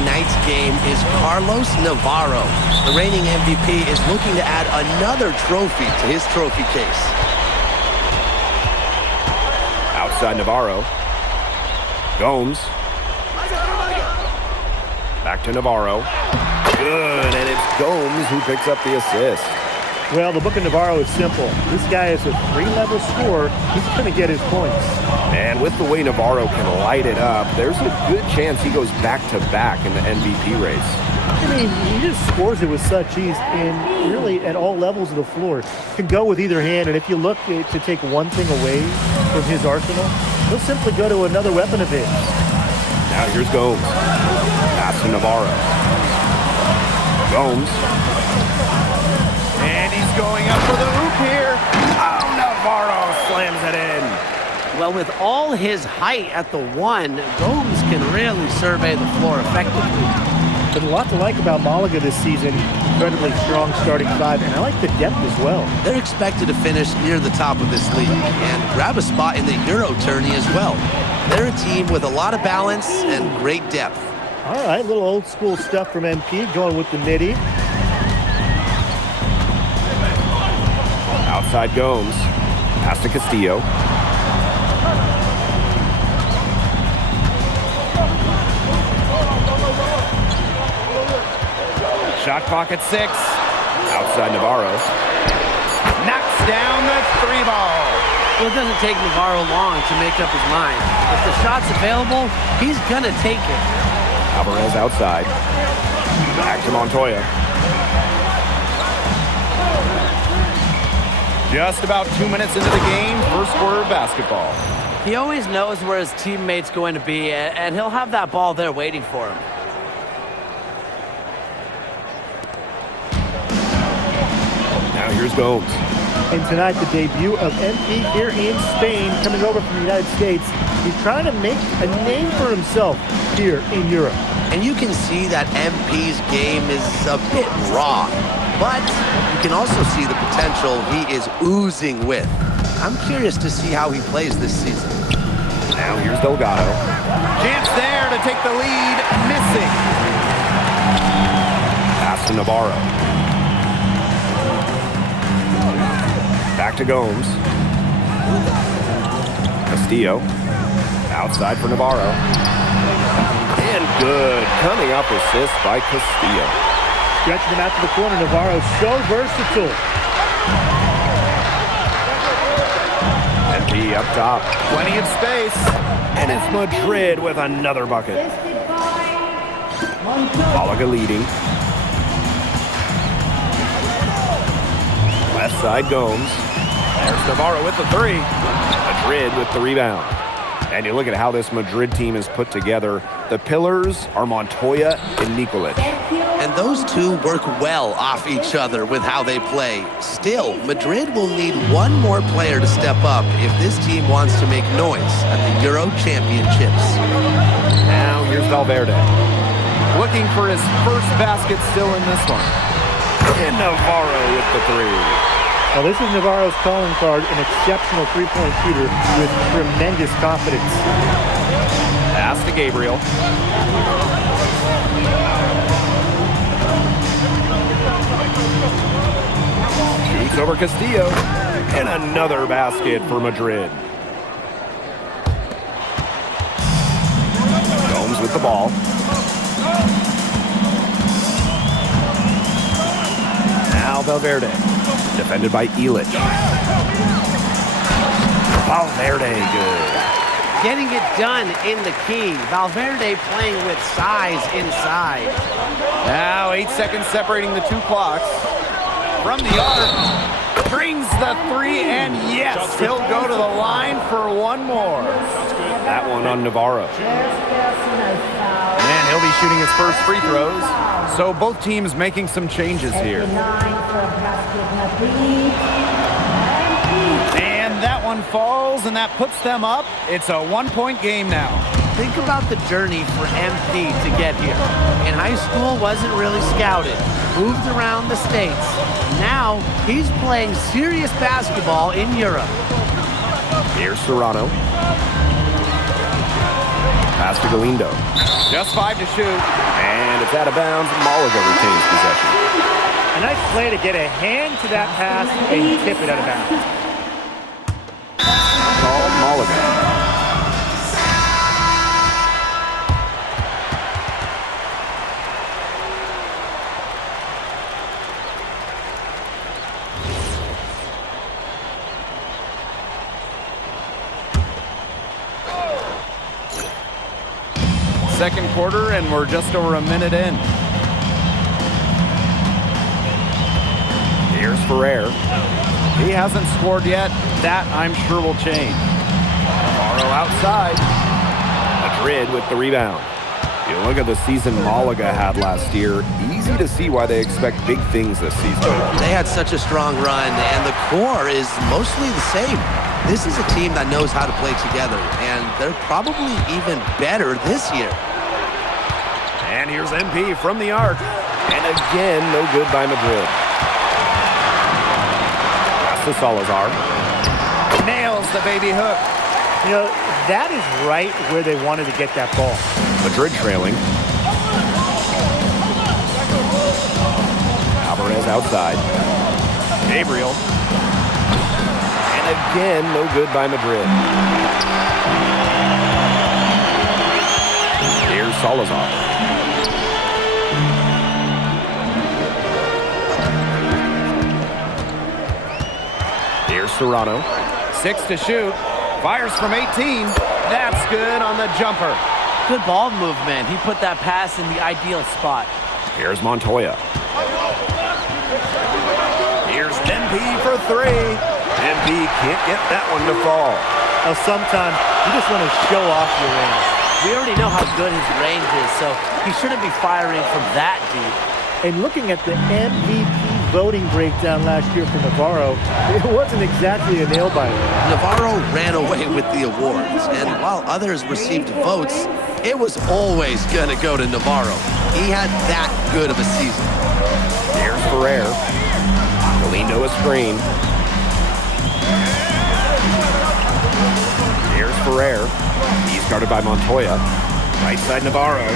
tonight's game is Carlos Navarro. The reigning MVP is looking to add another trophy to his trophy case. Outside Navarro. Gomes. Back to Navarro. Good, and it's Gomes who picks up the assist. Well, the book of Navarro is simple. This guy is a 3-level scorer. He's going to get his points. And with the way Navarro can light it up, there's a good chance he goes back-to-back in the MVP race. I mean, he just scores it with such ease and really at all levels of the floor. Can go with either hand, and if you look to take one thing away from his arsenal, he'll simply go to another weapon of his. Now here's Gomes. Pass to Navarro. Gomes. And he's going up for the hoop here. Oh, Navarro slams it in. Well, with all his height at the 1, Gomes can really survey the floor effectively. There's a lot to like about Malaga this season. Incredibly strong starting 5, and I like the depth as well. They're expected to finish near the top of this league and grab a spot in the Euro tourney as well. They're a team with a lot of balance and great depth. All right, a little old school stuff from MP, going with the midi. Outside Gomes. Pass to Castillo. Shot clock at 6. Outside Navarro. Knocks down the 3 ball. Well, it doesn't take Navarro long to make up his mind. If the shot's available, he's going to take it. Alvarez outside. Back to Montoya. Just about 2 minutes into the game, first quarter of basketball. He always knows where his teammate's going to be, and he'll have that ball there waiting for him. Now here's Gomes. And tonight, the debut of MP here in Spain, coming over from the United States. He's trying to make a name for himself here in Europe. And you can see that MP's game is a bit raw, but you can also see the potential he is oozing with. I'm curious to see how he plays this season. Now here's Delgado. Chance there to take the lead, missing. Pass to Navarro. Back to Gomes. Castillo. Outside for Navarro. And good. Coming up assist by Castillo. Stretching him out to the corner. Navarro so versatile. MP up top. Plenty of space. And it's Madrid with another bucket. Malaga leading. Left side Gomes. There's Navarro with the 3. Madrid with the rebound. And you look at how this Madrid team is put together. The pillars are Montoya and Nikolic. And those two work well off each other with how they play. Still, Madrid will need one more player to step up if this team wants to make noise at the Euro Championships. Now here's Valverde. Looking for his first basket still in this one. And Navarro with the 3. Now, this is Navarro's calling card, an exceptional three-point shooter with tremendous confidence. Pass to Gabriel. Shoots over Castillo. And another basket for Madrid. Gomes with the ball. Now Valverde. Defended by Ilic. Valverde good. Getting it done in the key. Valverde playing with size inside. Now 8 seconds separating the 2 clocks. From the arc. Brings the 3, and yes, he'll go to the line for one more. That one on Navarro. And he'll be shooting his first free throws. So both teams making some changes here. And that one falls, and that puts them up. It's a 1-point game now. Think about the journey for MP to get here. In high school, wasn't really scouted. Moved around the States. Now, he's playing serious basketball in Europe. Here's Serrano. Pass to Galindo. Just 5 to shoot. And It's out of bounds. Malaga retains possession. A nice play to get a hand to that pass and tip it out of bounds. Called Malaga. Second quarter, and we're just over a minute in. Here's Ferrer. He hasn't scored yet. That, I'm sure, will change. Navarro outside. Madrid with the rebound. You look at the season Malaga had last year. Easy to see why they expect big things this season. They had such a strong run, and the core is mostly the same. This is a team that knows how to play together, and they're probably even better this year. And here's MP from the arc. And again, no good by Madrid. Pass to Salazar. Nails the baby hook. You know, that is right where they wanted to get that ball. Madrid trailing. Alvarez outside. Gabriel. And again, no good by Madrid. Here's Salazar. Here's Serrano. 6 to shoot. Fires from 18. That's good on the jumper. Good ball movement. He put that pass in the ideal spot. Here's Montoya. Here's MP for 3. MP can't get that one to fall. Now, sometimes you just want to show off your range. We already know how good his range is, so he shouldn't be firing from that deep. And looking at the MVP voting breakdown last year for Navarro, it wasn't exactly a nail-biter. Navarro ran away with the awards, and while others received votes, it was always going to go to Navarro. He had that good of a season. Here's Ferrer. Galindo a screen. Here's Ferrer. He's guarded by Montoya. Right side Navarro.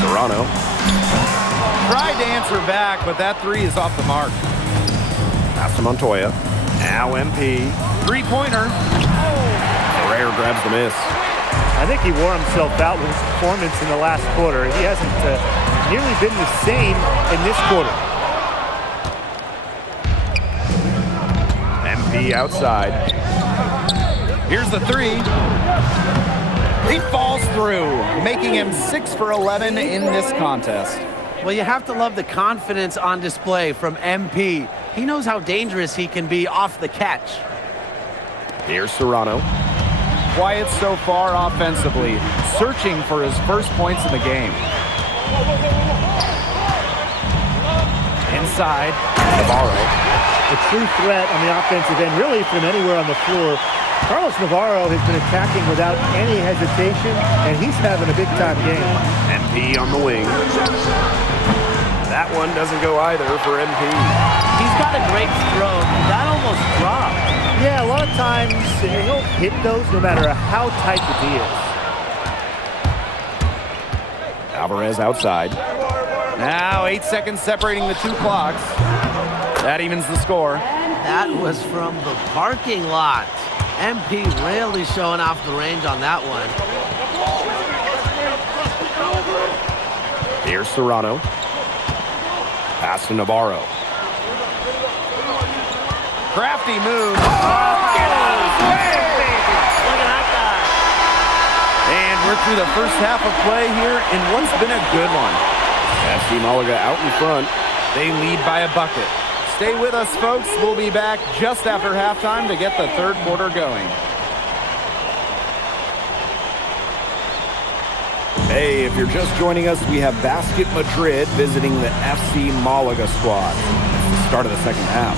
Serrano. Tried to answer back, but that 3 is off the mark. Pass to Montoya. Now MP. Three-pointer. Ferrer grabs the miss. I think he wore himself out with his performance in the last quarter. He hasn't nearly been the same in this quarter. MP outside. Here's the 3. He falls through, making him 6 for 11 in this contest. Well, you have to love the confidence on display from MP. He knows how dangerous he can be off the catch. Here's Serrano. Quiet so far offensively, searching for his first points in the game. Inside, Navarro. A true threat on the offensive end, really from anywhere on the floor. Carlos Navarro has been attacking without any hesitation, and he's having a big-time game. MP on the wing. That one doesn't go either for MP. He's got a great stroke. That almost dropped. Yeah, a lot of times he'll hit those no matter how tight the D is. Alvarez outside. Now 8 seconds separating the 2 clocks. That evens the score. That was from the parking lot. MP really showing off the range on that one. Here's Serrano. Pass to Navarro. Crafty move. Look at that guy. And we're through the first half of play here in what's been a good one. FC Malaga out in front. They lead by a bucket. Stay with us, folks. We'll be back just after halftime to get the third quarter going. Hey, if you're just joining us, we have Basket Madrid visiting the FC Malaga squad. It's the start of the second half.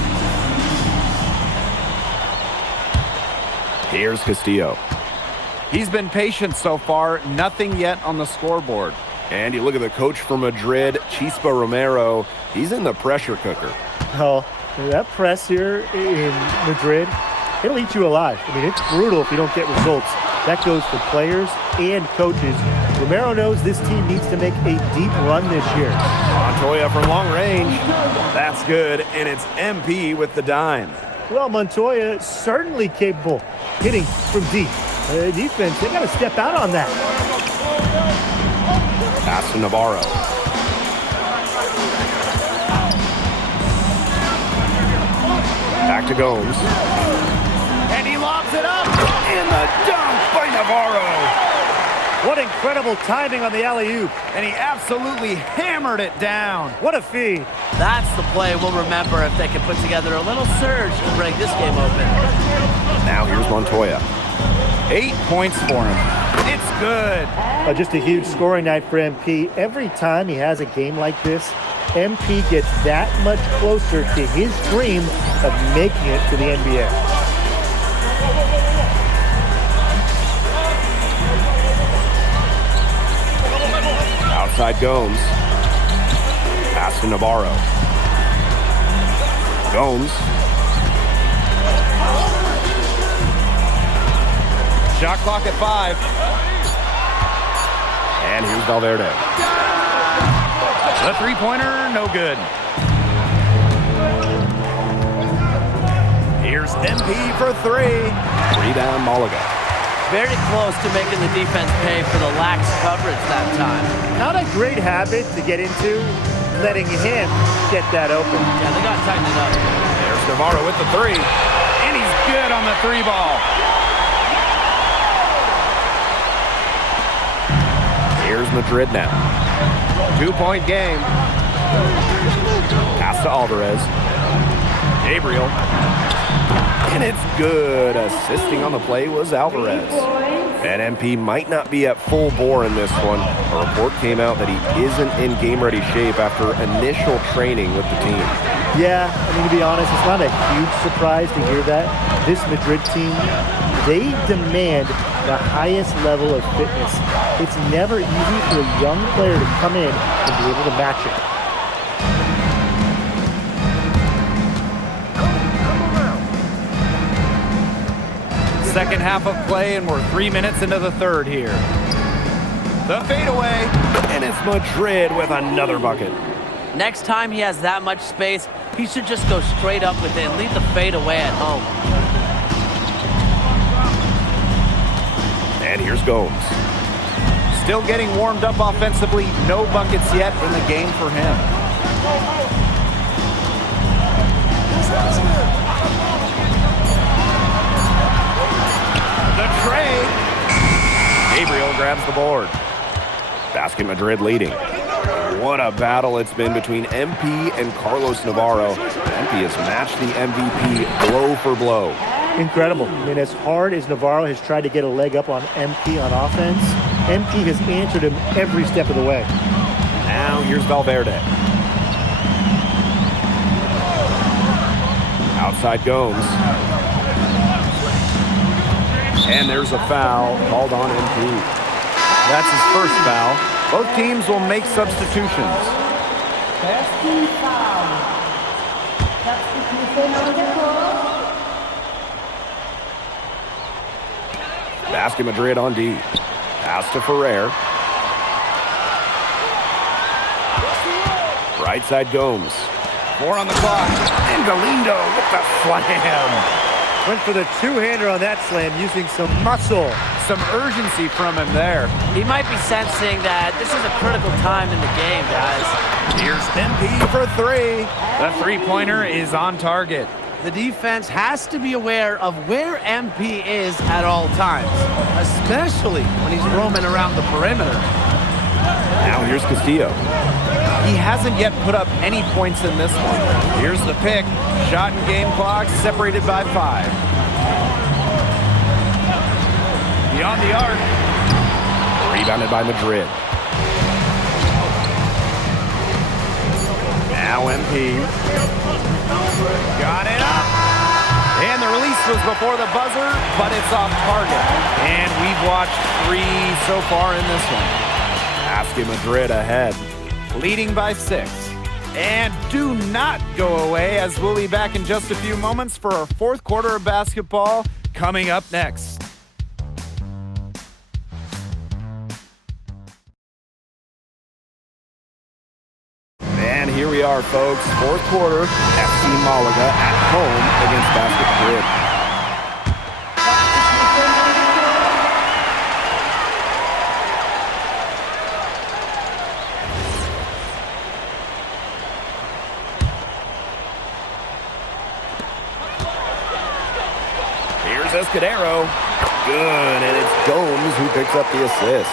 Here's Castillo. He's been patient so far, nothing yet on the scoreboard. And you look at the coach for Madrid, Chispa Romero. He's in the pressure cooker. Oh, that press here in Madrid, it'll eat you alive. I mean, it's brutal if you don't get results. That goes for players and coaches Romero knows this team needs to make a deep run this year. Montoya from long range. That's good, and it's MP with the dime. Well, Montoya certainly capable hitting from deep. Defense, they got to step out on that. Pass to Navarro. Back to Gomes. And he lobs it up. And the dunk by Navarro. What incredible timing on the alley-oop. And he absolutely hammered it down. What a feed. That's the play we'll remember if they can put together a little surge to break this game open. Now here's Montoya. 8 points for him. It's good. Just a huge scoring night for MP. Every time he has a game like this, MP gets that much closer to his dream of making it to the NBA. Outside Gomes. Pass to Navarro. Gomes. Shot clock at 5. And here's Valverde. The three-pointer, no good. Here's MP for 3. Rebound, Malaga. Very close to making the defense pay for the lax coverage that time. Not a great habit to get into, letting him get that open. Yeah, they got to tighten it up. There's Navarro with the 3. And he's good on the 3 ball. Here's Madrid now. 2-point game. Pass to Alvarez. Gabriel. And it's good. Assisting on the play was Alvarez. And MP might not be at full bore in this one. A report came out that he isn't in game-ready shape after initial training with the team. Yeah, I mean, to be honest, it's not a huge surprise to hear that. This Madrid team, they demand the highest level of fitness. It's never easy for a young player to come in and be able to match it. Second half of play, and we're 3 minutes into the third here. The fadeaway, and it's Madrid with another bucket. Next time he has that much space, he should just go straight up with it and leave the fade away at home. And here's Gomes. Still getting warmed up offensively. No buckets yet in the game for him. The trade. Gabriel grabs the board. Basket Madrid leading. What a battle it's been between MP and Carlos Navarro. MP has matched the MVP blow for blow. Incredible. I mean, as hard as Navarro has tried to get a leg up on MP on offense, MP has answered him every step of the way. Now here's Valverde. Outside Gomes. And there's a foul called on MP. That's his first foul. Both teams will make substitutions. Basket Madrid on D. Pass to Ferrer. Right side Gomes. 4 on the clock. And Galindo with the slam. Went for the two-hander on that slam using some muscle. Some urgency from him there. He might be sensing that this is a critical time in the game, guys. Here's MP for 3. The three-pointer is on target. The defense has to be aware of where MP is at all times, especially when he's roaming around the perimeter. Now here's Castillo. He hasn't yet put up any points in this one. Here's the pick. Shot and game clock separated by 5. Beyond the arc. Rebounded by Madrid. Now MP. Got it up. And the release was before the buzzer, but it's off target. And we've watched 3 so far in this one. Basket Madrid ahead, leading by 6. And do not go away, as we'll be back in just a few moments for our fourth quarter of basketball coming up next. here we are, folks. Fourth quarter, FC Malaga at home against Basket Madrid. Here's Escudero. Good, and it's Gomes who picks up the assist.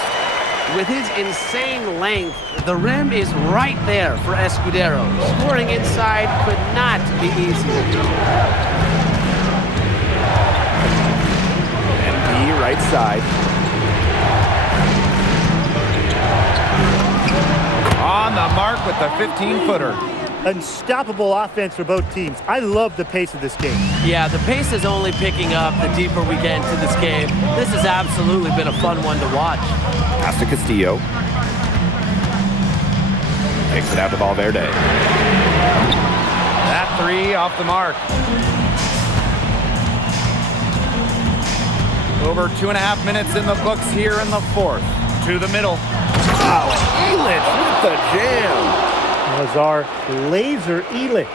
With his insane length, the rim is right there for Escudero. Scoring inside could not be easy. MP right side. On the mark with the 15-footer. Unstoppable offense for both teams. I love the pace of this game. Yeah, the pace is only picking up the deeper we get into this game. This has absolutely been a fun one to watch. Pass to Castillo. Kicks it out to Valverde. That three off the mark. Over 2.5 minutes in the books here in the fourth. To the middle. Oh, Ilic with the jam. Lazar laser Ilic.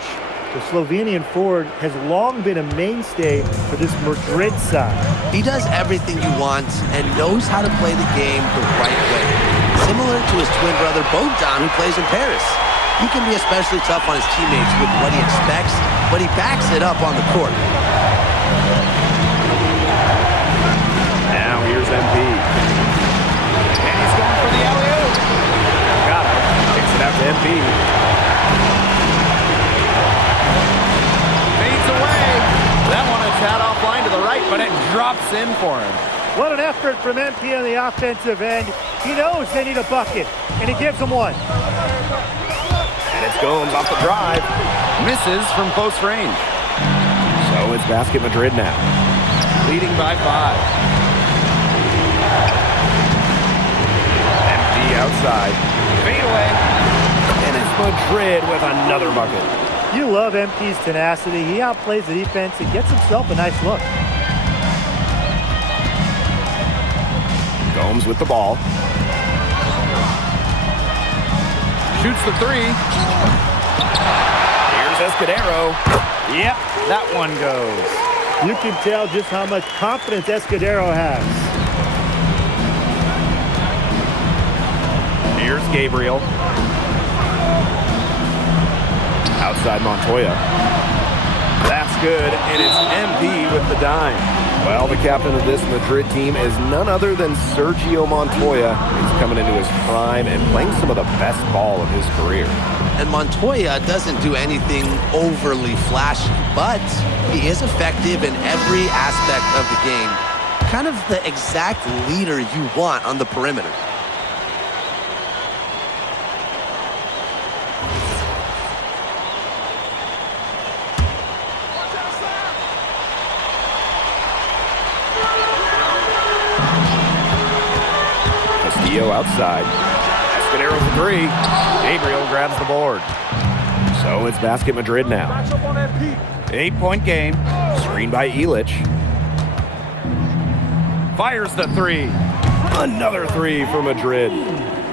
The Slovenian forward has long been a mainstay for this Madrid side. He does everything you want and knows how to play the game the right way. Similar to his twin brother Bogdan, who plays in Paris. He can be especially tough on his teammates with what he expects, but he backs it up on the court. Now here's MP. And he's going for the alley-oop. Got it. Kicks it out to MP. Fades away. That one is had offline to the right, but it drops in for him. What an effort from MP on the offensive end. He knows they need a bucket, and he gives them one. And it's Gomes off the drive. Misses from close range. So it's Basket Madrid now. Leading by 5. MP outside. Fade away. And it's Madrid with another bucket. You love MP's tenacity. He outplays the defense and gets himself a nice look. Gomes with the ball. Shoots the three. Here's Escudero. Yep, that one goes. You can tell just how much confidence Escudero has. Here's Gabriel. Outside Montoya. That's good, and it's MP with the dime. Well, the captain of this Madrid team is none other than Sergio Montoya. He's coming into his prime and playing some of the best ball of his career. And Montoya doesn't do anything overly flashy, but he is effective in every aspect of the game. Kind of the exact leader you want on the perimeter. Castillo outside. Escudero for three. Gabriel grabs the board. So it's Basket Madrid now. 8-point game. Screened by Ilic. Fires the three. Another three for Madrid.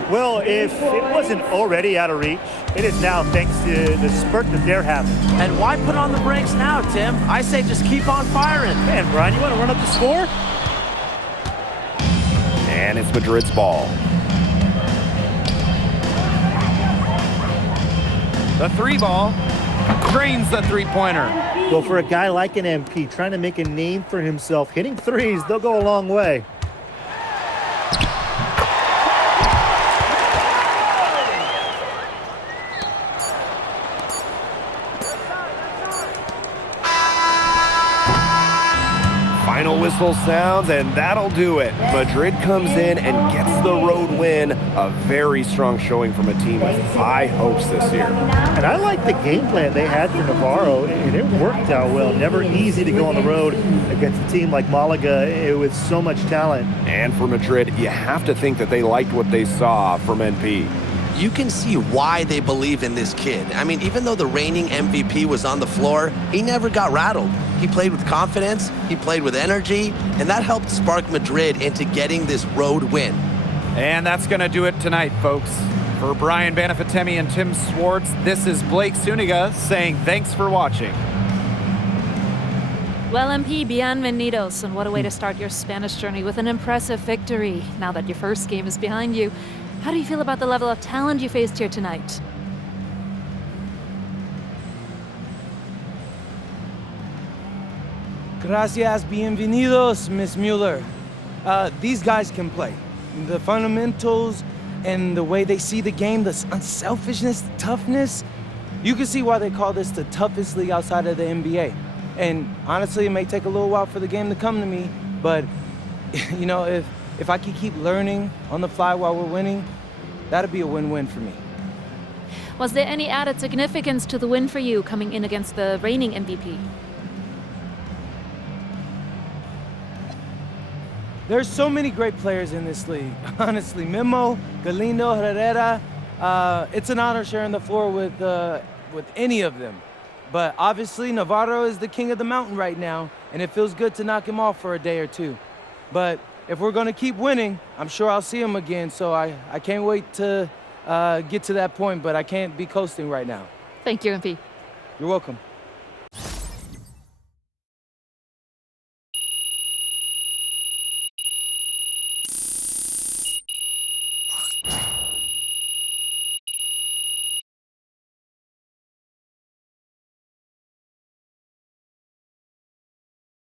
Well, if it wasn't already out of reach, it is now thanks to the spurt that they're having. And why put on the brakes now, Tim? I say just keep on firing. Man, Brian, you want to run up the score? And it's Madrid's ball. The three ball drains the three-pointer. Well, for a guy like an MP trying to make a name for himself, hitting threes, they'll go a long way. Final whistle sounds, and that'll do it. Madrid comes in and gets the road win. A very strong showing from a team with high hopes this year. And I like the game plan they had for Navarro, and it worked out well. Never easy to go on the road against a team like Malaga with so much talent. And for Madrid, you have to think that they liked what they saw from NP. You can see why they believe in this kid. I mean, even though the reigning MVP was on the floor, he never got rattled. He played with confidence, he played with energy, and that helped spark Madrid into getting this road win. And that's going to do it tonight, folks. For Brian Banafitemi and Tim Swartz, this is Blake Suniga saying thanks for watching. Well, MP, bienvenidos, and what a way to start your Spanish journey with an impressive victory. Now that your first game is behind you, how do you feel about the level of talent you faced here tonight? Gracias, bienvenidos, Miss Mueller. These guys can play. The fundamentals and the way they see the game, the unselfishness, toughness. You can see why they call this the toughest league outside of the NBA. And honestly, it may take a little while for the game to come to me, but you know, if I can keep learning on the fly while we're winning, that'd be a win-win for me. Was there any added significance to the win for you coming in against the reigning MVP? There's so many great players in this league. Honestly, Memo, Galindo, Herrera, it's an honor sharing the floor with any of them. But obviously, Navarro is the king of the mountain right now, and it feels good to knock him off for a day or two. But if we're going to keep winning, I'm sure I'll see him again, so I can't wait to get to that point, but I can't be coasting right now. Thank you, MP. You're welcome.